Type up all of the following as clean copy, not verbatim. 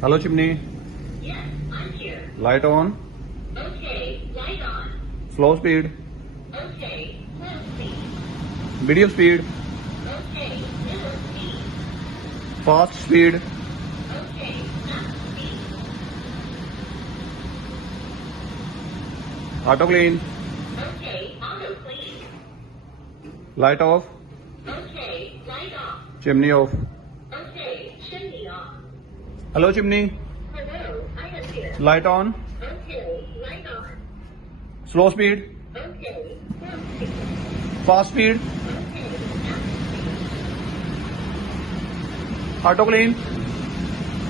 Hello, Chimney. Yes, I'm here. Light on. Okay, light on. Slow speed. Okay, slow speed. Medium speed. Okay, middle speed. Fast speed. Okay, fast speed. Auto clean. Okay, auto clean. Light off. Okay, light off. Chimney off. Okay, chimney off. Hello, Chimney. Hello, I am here. Light on. Okay, light on. Slow speed. Okay, slow speed. Fast speed. Okay, fast speed. Auto clean.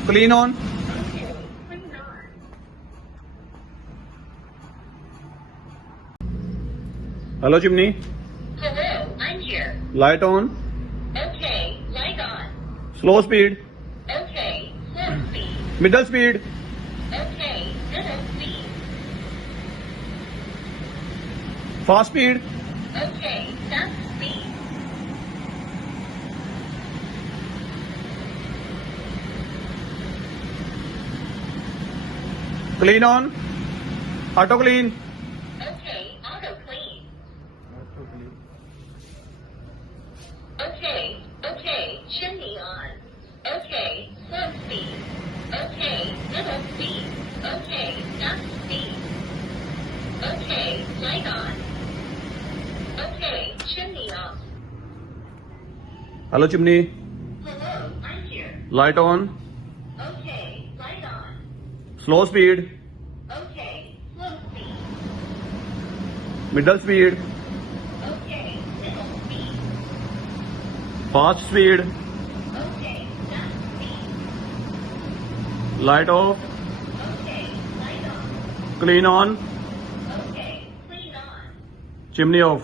Clean on. Okay, clean on. Hello, Chimney. Hello, I'm here. Light on. Okay, light on. Slow speed. Okay, slow speed. Middle speed. Okay, middle speed. Fast speed. Okay, fast speed. Clean on. Auto clean. Okay, auto clean. Okay, chimney on. Okay, slow speed. Okay, middle speed. Okay, fast speed. Okay, light on. Okay, chimney off. Hello, Chimney. Hello, I'm here. Light on. Okay, light on. Slow speed. Okay, slow speed. Middle speed. Okay, middle speed. Fast speed. Okay, fast speed. Light off. Okay, light on. Clean on. Okay, clean on. Chimney off.